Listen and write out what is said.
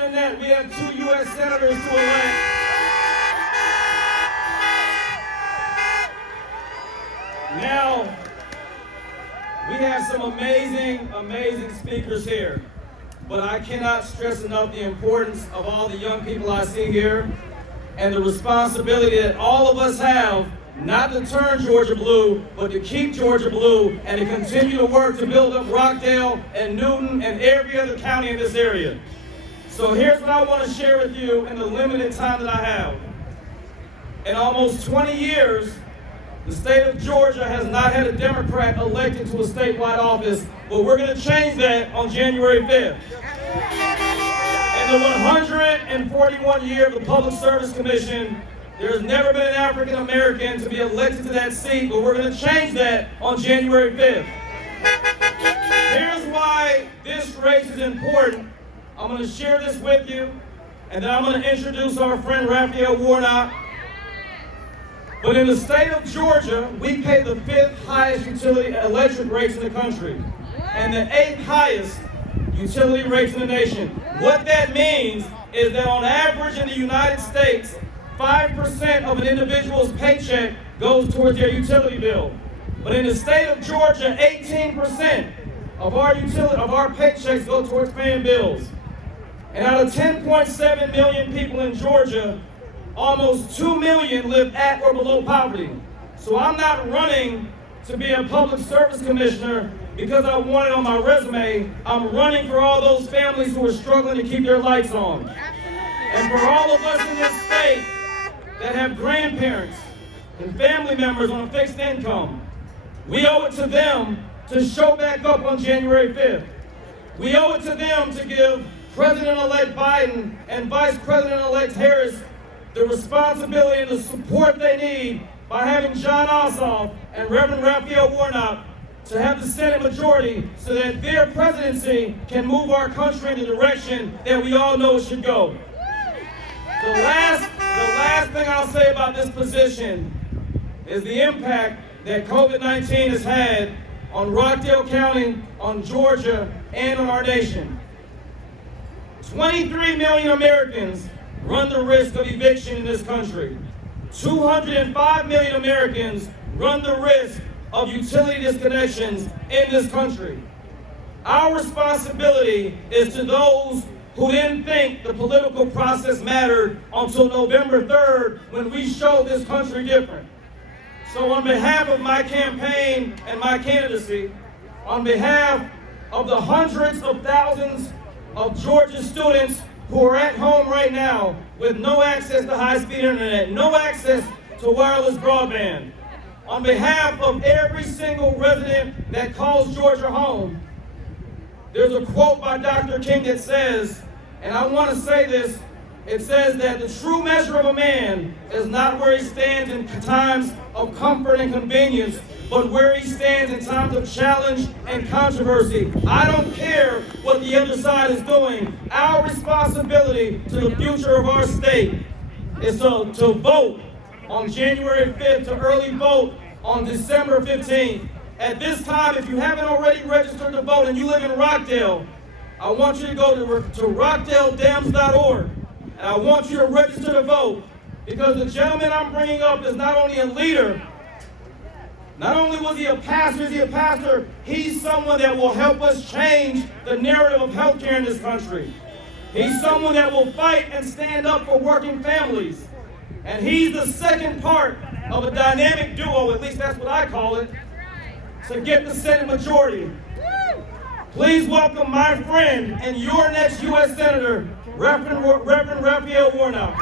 than that, we have 2 U.S. senators to elect. Now, we have some amazing speakers here, but I cannot stress enough the importance of all the young people I see here and the responsibility that all of us have not to turn Georgia blue, but to keep Georgia blue and to continue to work to build up Rockdale and Newton and every other county in this area. So here's what I want to share with you in the limited time that I have. In almost 20 years, the state of Georgia has not had a Democrat elected to a statewide office, but we're going to change that on January 5th. In the 141 year of the Public Service Commission, there has never been an African American to be elected to that seat, but we're going to change that on January 5th. Here's why this race is important. I'm going to share this with you, and then I'm going to introduce our friend Raphael Warnock. But in the state of Georgia, we pay the 5th highest utility electric rates in the country, and the 8th highest utility rates in the nation. What that means is that on average in the United States, 5% of an individual's paycheck goes towards their utility bill. But in the state of Georgia, 18% of our paychecks go towards paying bills. And out of 10.7 million people in Georgia, almost 2 million live at or below poverty. So I'm not running to be a public service commissioner because I want it on my resume. I'm running for all those families who are struggling to keep their lights on. And for all of us in this state that have grandparents and family members on a fixed income, we owe it to them to show back up on January 5th. We owe it to them to give President-elect Biden and Vice President-elect Harris the responsibility and the support they need by having John Ossoff and Reverend Raphael Warnock to have the Senate majority so that their presidency can move our country in the direction that we all know it should go. The last thing I'll say about this position is the impact that COVID-19 has had on Rockdale County, on Georgia, and on our nation. 23 million Americans run the risk of eviction in this country. 205 million Americans run the risk of utility disconnections in this country. Our responsibility is to those who didn't think the political process mattered until November 3rd when we showed this country different. So on behalf of my campaign and my candidacy, on behalf of the hundreds of thousands of Georgia students who are at home right now with no access to high-speed internet, no access to wireless broadband, on behalf of every single resident that calls Georgia home, there's a quote by Dr. King that says, and I want to say this, it says that the true measure of a man is not where he stands in times of comfort and convenience, but where he stands in times of challenge and controversy. I don't care what the other side is doing. Our responsibility to the future of our state is to vote on January 5th, to early vote on December 15th. At this time, if you haven't already registered to vote and you live in Rockdale, I want you to go to rockdaledems.org, and I want you to register to vote, because the gentleman I'm bringing up is not only a leader, not only was he a pastor, he's someone that will help us change the narrative of healthcare in this country. He's someone that will fight and stand up for working families. And he's the second part of a dynamic duo, at least that's what I call it, to get the Senate majority. Please welcome my friend and your next U.S. Senator, Reverend Raphael Warnock.